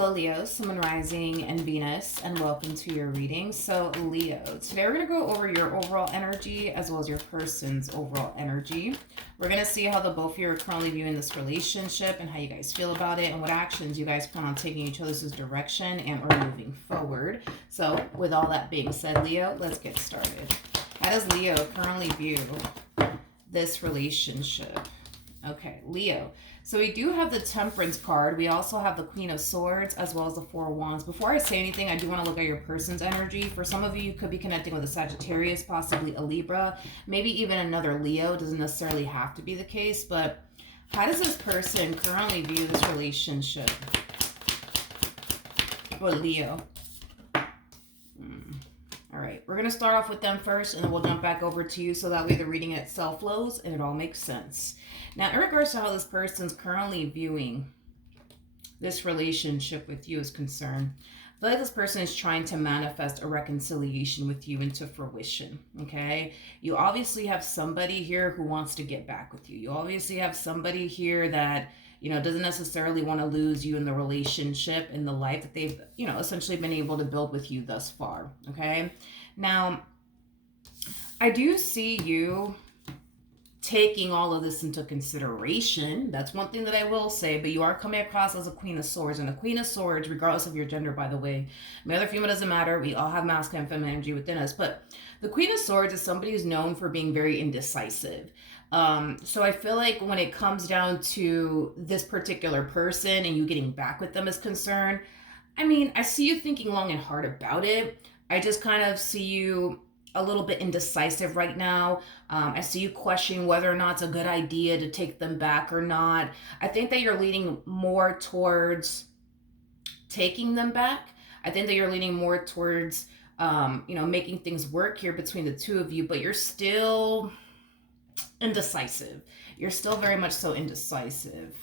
Hello Leo, Sun, Moon, Rising, and Venus, and welcome to your reading. So Leo, today we're going to go over your overall energy as well as your person's overall energy. We're going to see how the both of you are currently viewing this relationship and how you guys feel about it and what actions you guys plan on taking each other's direction and or moving forward. So with all that being said, Leo, let's get started. How does Leo currently view this relationship? Okay, Leo. So we do have the Temperance card. We also have the Queen of Swords as well as the Four of Wands. Before I say anything, I do want to look at your person's energy. For some of you, you could be connecting with a Sagittarius, possibly a Libra, maybe even another Leo. Doesn't necessarily have to be the case, but how does this person currently view this relationship? Or Leo. All right, we're going to start off with them first, and then we'll jump back over to you so that way the reading itself flows and it all makes sense. Now, in regards to how this person's currently viewing this relationship with you is concerned, I feel like this person is trying to manifest a reconciliation with you into fruition, okay? You obviously have somebody here who wants to get back with you. You obviously have somebody here that, you know, doesn't necessarily want to lose you in the relationship, in the life that they've, you know, essentially been able to build with you thus far, okay? Now, I do see you taking all of this into consideration. That's one thing that I will say, but you are coming across as a Queen of Swords, and a Queen of Swords, regardless of your gender, by the way, male or female doesn't matter. We all have masculine and feminine energy within us, but the Queen of Swords is somebody who's known for being very indecisive. So I feel like when it comes down to this particular person and you getting back with them is concerned, I mean, I see you thinking long and hard about it. I just kind of see you a little bit indecisive right now. I see you questioning whether or not it's a good idea to take them back or not. I think that you're leaning more towards taking them back. I think that you're leaning more towards, you know, making things work here between the two of you, but you're still indecisive. You're still very much so indecisive.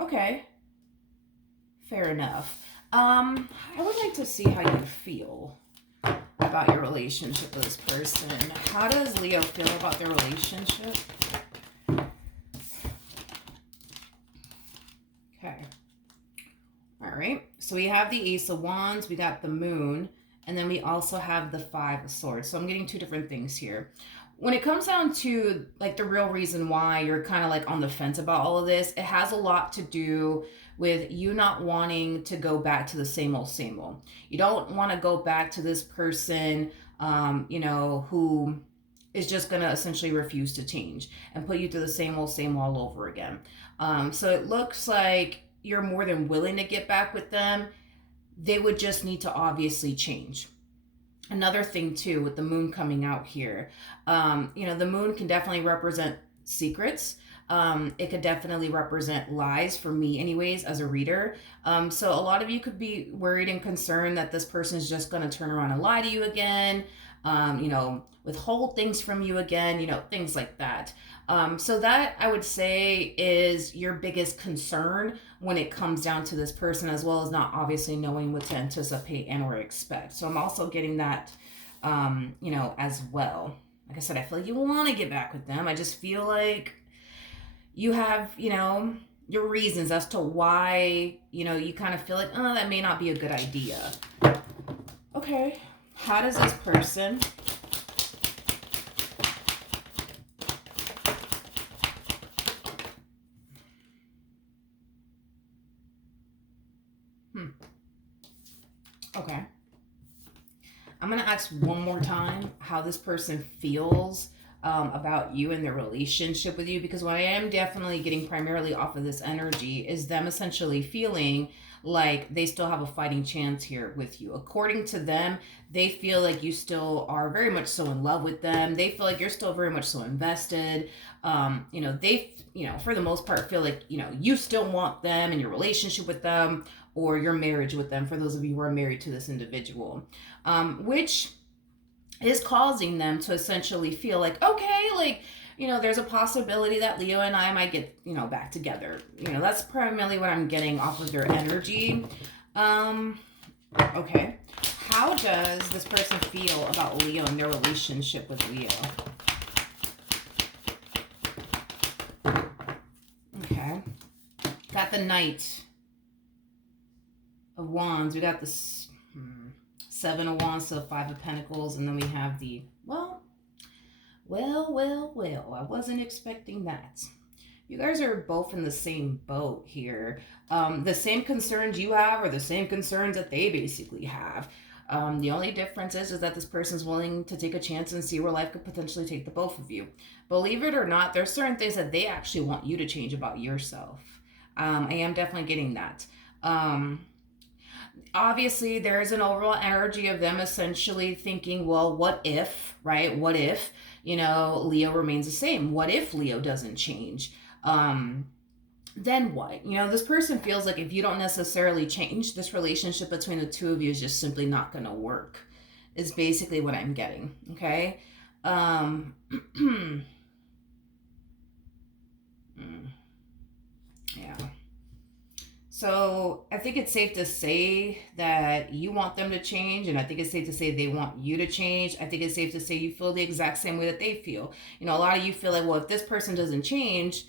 Okay. Fair enough. I would like to see how you feel about your relationship with this person. How does Leo feel about their relationship? Okay. All right. So we have the Ace of Wands, we got the Moon, and then we also have the Five of Swords. So I'm getting two different things here. When it comes down to like the real reason why you're kind of like on the fence about all of this, it has a lot to do with you not wanting to go back to the same old, same old. You don't want to go back to this person, you know, who is just going to essentially refuse to change and put you through the same old, same all over again. So it looks like you're more than willing to get back with them. They would just need to obviously change. Another thing too, with the Moon coming out here, you know, the Moon can definitely represent secrets. It could definitely represent lies for me anyways as a reader. So a lot of you could be worried and concerned that this person is just going to turn around and lie to you again, you know, withhold things from you again, you know, things like that. So that I would say is your biggest concern when it comes down to this person, as well as not obviously knowing what to anticipate and or expect. So I'm also getting that, you know, as well. Like I said, I feel like you want to get back with them. I just feel like you have, you know, your reasons as to why, you know, you kind of feel like, oh, that may not be a good idea. Okay. How does this person Okay. I'm going to ask one more time how this person feels about you and their relationship with you, because what I am definitely getting primarily off of this energy is them essentially feeling like they still have a fighting chance here with you. According to them, they feel like you still are very much so in love with them. They feel like you're still very much so invested. You know, they, you know, for the most part feel like, you know, you still want them and your relationship with them or your marriage with them, for those of you who are married to this individual, which is causing them to essentially feel like, okay, like, you know, there's a possibility that Leo and I might get, you know, back together. You know, that's primarily what I'm getting off of your energy. Okay. How does this person feel about Leo and their relationship with Leo? Okay. Got the Knight. of Wands. We got this Seven of Wands, so Five of Pentacles, and then we have the, well, I wasn't expecting that. You guys are both in the same boat here. The same concerns you have are the same concerns that they basically have. The only difference is that this person's willing to take a chance and see where life could potentially take the both of you. Believe it or not, there's certain things that they actually want you to change about yourself. I am definitely getting that. Obviously, there's an overall energy of them essentially thinking, well, what if, right? What if, Leo remains the same? What if Leo doesn't change? Then what? This person feels like if you don't necessarily change, this relationship between the two of you is just simply not going to work, is basically what I'm getting. Okay. Yeah. So I think it's safe to say that you want them to change, and I think it's safe to say they want you to change. I think it's safe to say you feel the exact same way that they feel. A lot of you feel like, well, if this person doesn't change,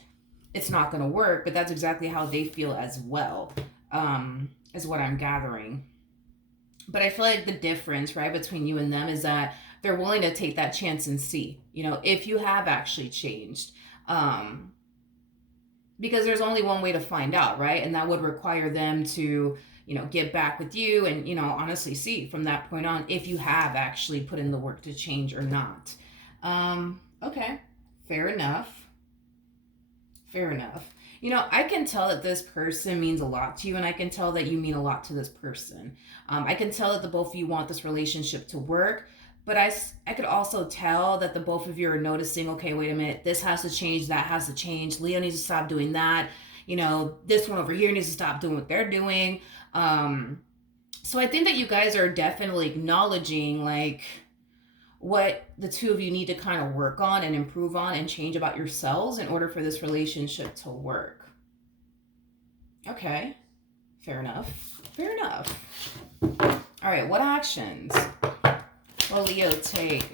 it's not going to work, but that's exactly how they feel as well, is what I'm gathering. But I feel like the difference, right, between you and them is that they're willing to take that chance and see, if you have actually changed. Because there's only one way to find out, right? And that would require them to, get back with you and, honestly see from that point on if you have actually put in the work to change or not. Okay, fair enough. I can tell that this person means a lot to you, and I can tell that you mean a lot to this person. I can tell that the both of you want this relationship to work, but I could also tell that the both of you are noticing, okay, wait a minute, this has to change, that has to change. Leo needs to stop doing that. This one over here needs to stop doing what they're doing. So I think that you guys are definitely acknowledging, like, what the two of you need to kind of work on and improve on and change about yourselves in order for this relationship to work. Okay, fair enough. All right, what actions will Leo take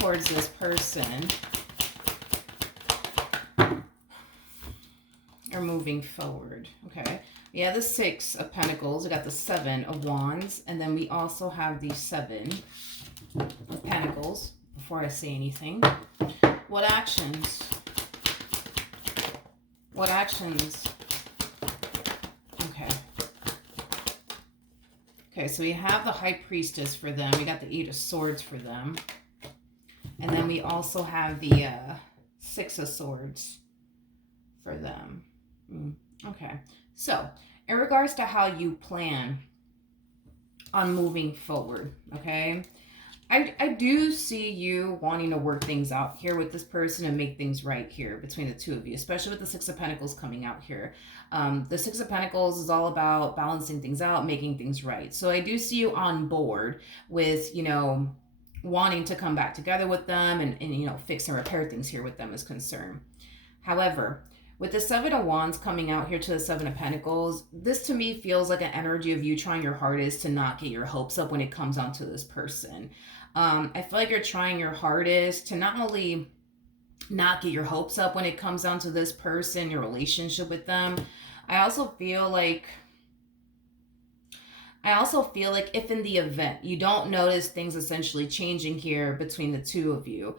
towards this person or moving forward? Okay, we have the Six of Pentacles, we got the Seven of Wands, and then we also have the Seven of Pentacles. Before I say anything, what actions? Okay, so we have the High Priestess for them. We got the Eight of Swords for them. And then we also have the Six of Swords for them. Okay, so in regards to how you plan on moving forward, okay, I do see you wanting to work things out here with this person and make things right here between the two of you, especially with the Six of Pentacles coming out here. The Six of Pentacles is all about balancing things out, making things right. So I do see you on board with, wanting to come back together with them and fix and repair things here with them is concerned. However, with the Seven of Wands coming out here to the Seven of Pentacles, this to me feels like an energy of you trying your hardest to not get your hopes up when it comes down to this person. I feel like you're trying your hardest to not only not get your hopes up when it comes down to this person, your relationship with them. I also feel like if in the event you don't notice things essentially changing here between the two of you,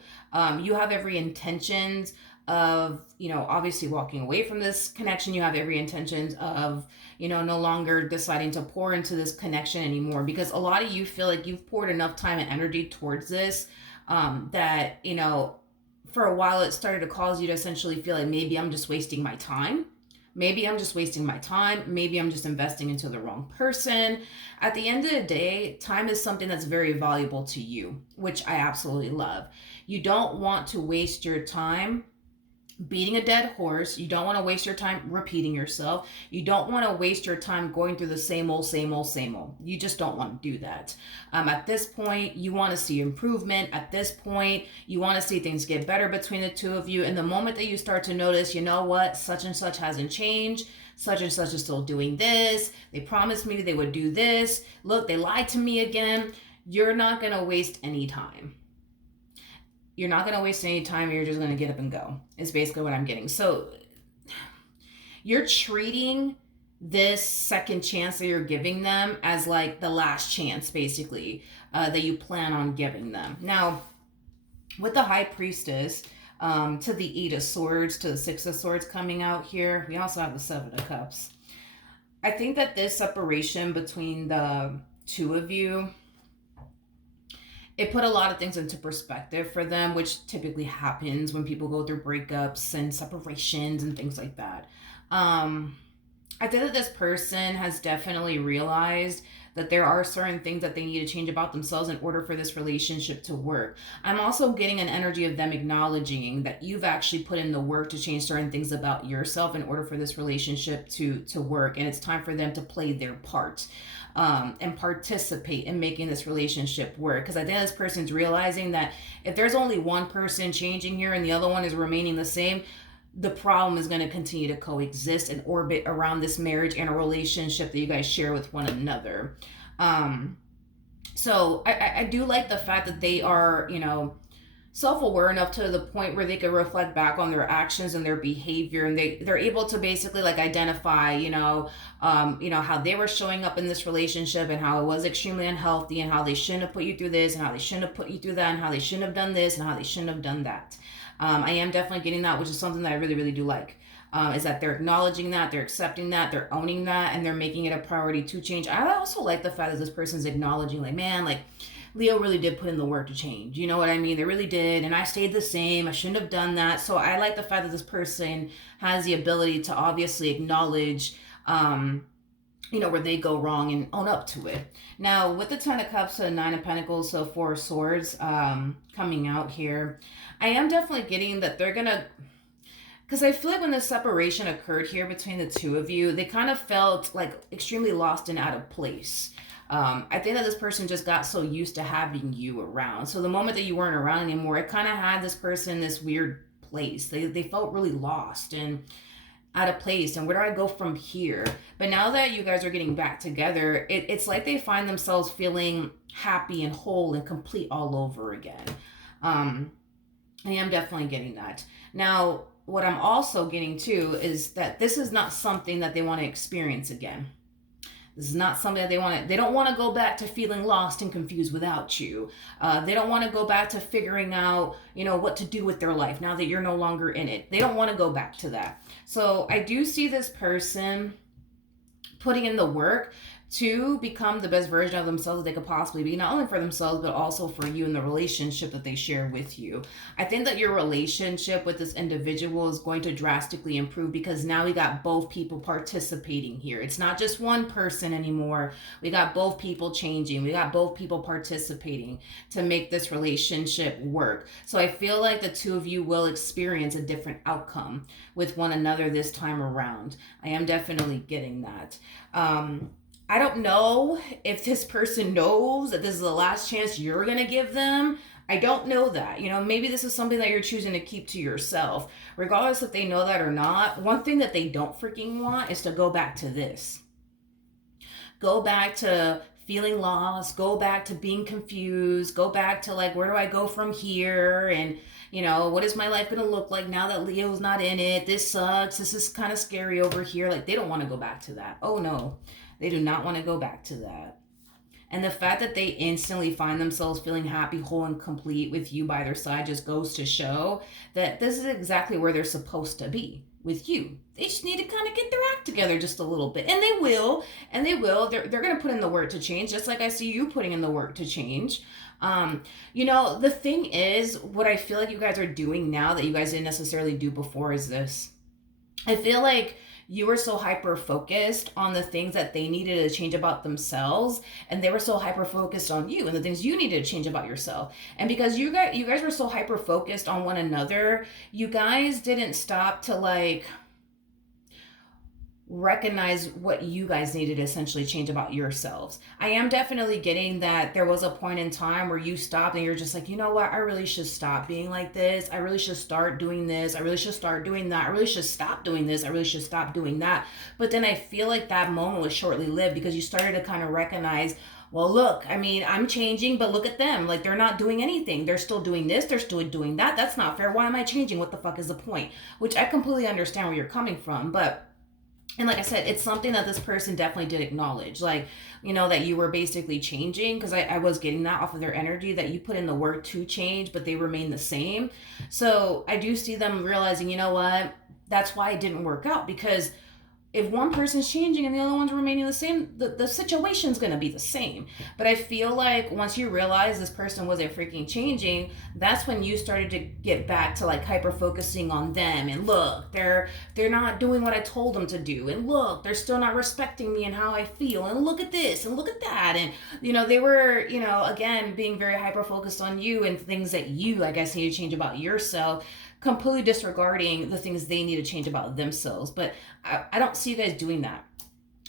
you have every intentions of, obviously walking away from this connection. You have every intentions of, no longer deciding to pour into this connection anymore, because a lot of you feel like you've poured enough time and energy towards this, that, for a while it started to cause you to essentially feel like maybe I'm just wasting my time. Maybe I'm just investing into the wrong person. At the end of the day, time is something that's very valuable to you, which I absolutely love. You don't want to waste your time beating a dead horse. You don't want to waste your time repeating yourself. You don't want to waste your time going through the same old. You just don't want to do that. At this point, you want to see improvement. At this point, you want to see things get better between the two of you. And the moment that you start to notice, you know what, such and such hasn't changed, such and such is still doing this, they promised me they would do this, look, they lied to me again, you're not going to waste any time. You're not going to waste any time. You're just going to get up and go. Is basically what I'm getting. So you're treating this second chance that you're giving them as like the last chance, basically, that you plan on giving them. Now, with the High Priestess, to the Eight of Swords, to the Six of Swords coming out here, we also have the Seven of Cups. I think that this separation between the two of you, it put a lot of things into perspective for them, which typically happens when people go through breakups and separations and things like that. I think that this person has definitely realized that there are certain things that they need to change about themselves in order for this relationship to work. I'm also getting an energy of them acknowledging that you've actually put in the work to change certain things about yourself in order for this relationship to work. And it's time for them to play their part. And participate in making this relationship work. Because I think this person's realizing that if there's only one person changing here and the other one is remaining the same, the problem is going to continue to coexist and orbit around this marriage and a relationship that you guys share with one another. So I do like the fact that they are, self-aware enough to the point where they can reflect back on their actions and their behavior, and they're able to basically like identify how they were showing up in this relationship and how it was extremely unhealthy and how they shouldn't have put you through this and how they shouldn't have put you through that and how they shouldn't have done this and how they shouldn't have done that. I am definitely getting that, which is something that I really, really do like. Is that they're acknowledging that, they're accepting that, they're owning that, and they're making it a priority to change. I also like the fact that this person's acknowledging, like, man, like, Leo really did put in the work to change. You know what I mean? They really did. And I stayed the same. I shouldn't have done that. So I like the fact that this person has the ability to obviously acknowledge, where they go wrong and own up to it. Now, with the Ten of Cups and Nine of Pentacles, so Four of Swords coming out here, I am definitely getting that they're going to, because I feel like when the separation occurred here between the two of you, they kind of felt like extremely lost and out of place. I think that this person just got so used to having you around. So the moment that you weren't around anymore, it kind of had this person in this weird place. They felt really lost and out of place. And where do I go from here? But now that you guys are getting back together, it's like they find themselves feeling happy and whole and complete all over again. I am definitely getting that. Now, what I'm also getting too is that this is not something that they want to experience again. This is not something that they don't want to go back to feeling lost and confused without you. They don't want to go back to figuring out, what to do with their life now that you're no longer in it. They don't want to go back to that. So I do see this person putting in the work to become the best version of themselves that they could possibly be, not only for themselves, but also for you and the relationship that they share with you. I think that your relationship with this individual is going to drastically improve because now we got both people participating here. It's not just one person anymore. We got both people changing. We got both people participating to make this relationship work. So I feel like the two of you will experience a different outcome with one another this time around. I am definitely getting that. I don't know if this person knows that this is the last chance you're going to give them. I don't know that. Maybe this is something that you're choosing to keep to yourself. Regardless if they know that or not, one thing that they don't freaking want is to go back to this. Go back to feeling lost. Go back to being confused. Go back to like, where do I go from here? And, what is my life going to look like now that Leo's not in it? This sucks. This is kind of scary over here. Like, they don't want to go back to that. Oh, no. They do not want to go back to that. And the fact that they instantly find themselves feeling happy, whole, and complete with you by their side just goes to show that this is exactly where they're supposed to be with you. They just need to kind of get their act together just a little bit. And they will. They're going to put in the work to change, just like I see you putting in the work to change. The thing is, what I feel like you guys are doing now that you guys didn't necessarily do before is this. I feel like you were so hyper focused on the things that they needed to change about themselves, and they were so hyper focused on you and the things you needed to change about yourself. And because you guys were so hyper focused on one another, you guys didn't stop to like recognize what you guys needed to essentially change about yourselves. I am definitely getting that there was a point in time where you stopped and you're just like, you know what, I really should stop being like this. I really should start doing this. I really should start doing that. I really should stop doing this. I really should stop doing that. But then I feel like that moment was shortly lived because you started to kind of recognize, well, look, I mean, I'm changing, but look at them. Like, they're not doing anything. They're still doing this. They're still doing that. That's not fair. Why am I changing? What the fuck is the point? Which I completely understand where you're coming from. But And like I said, it's something that this person definitely did acknowledge. Like, you know, that you were basically changing, because I was getting that off of their energy, that you put in the work to change, but they remain the same. So I do see them realizing, you know what? That's why it didn't work out, because if one person's changing and the other one's remaining the same, the situation's gonna be the same. But I feel like once you realize this person wasn't freaking changing, that's when you started to get back to like hyper focusing on them, and look, they're not doing what I told them to do, and look, they're still not respecting me and how I feel, and look at this and look at that. And you know, they were, you know, again being very hyper focused on you and things that you, I guess, need to change about yourself, completely disregarding the things they need to change about themselves. But I don't see you guys doing that.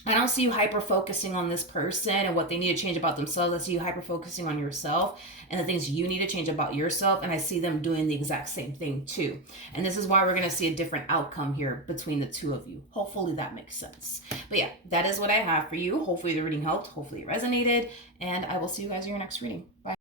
I don't see you hyper focusing on this person and what they need to change about themselves. I see you hyper focusing on yourself and the things you need to change about yourself. And I see them doing the exact same thing too. And this is why we're going to see a different outcome here between the two of you. Hopefully that makes sense. But yeah, that is what I have for you. Hopefully the reading helped. Hopefully it resonated. And I will see you guys in your next reading. Bye.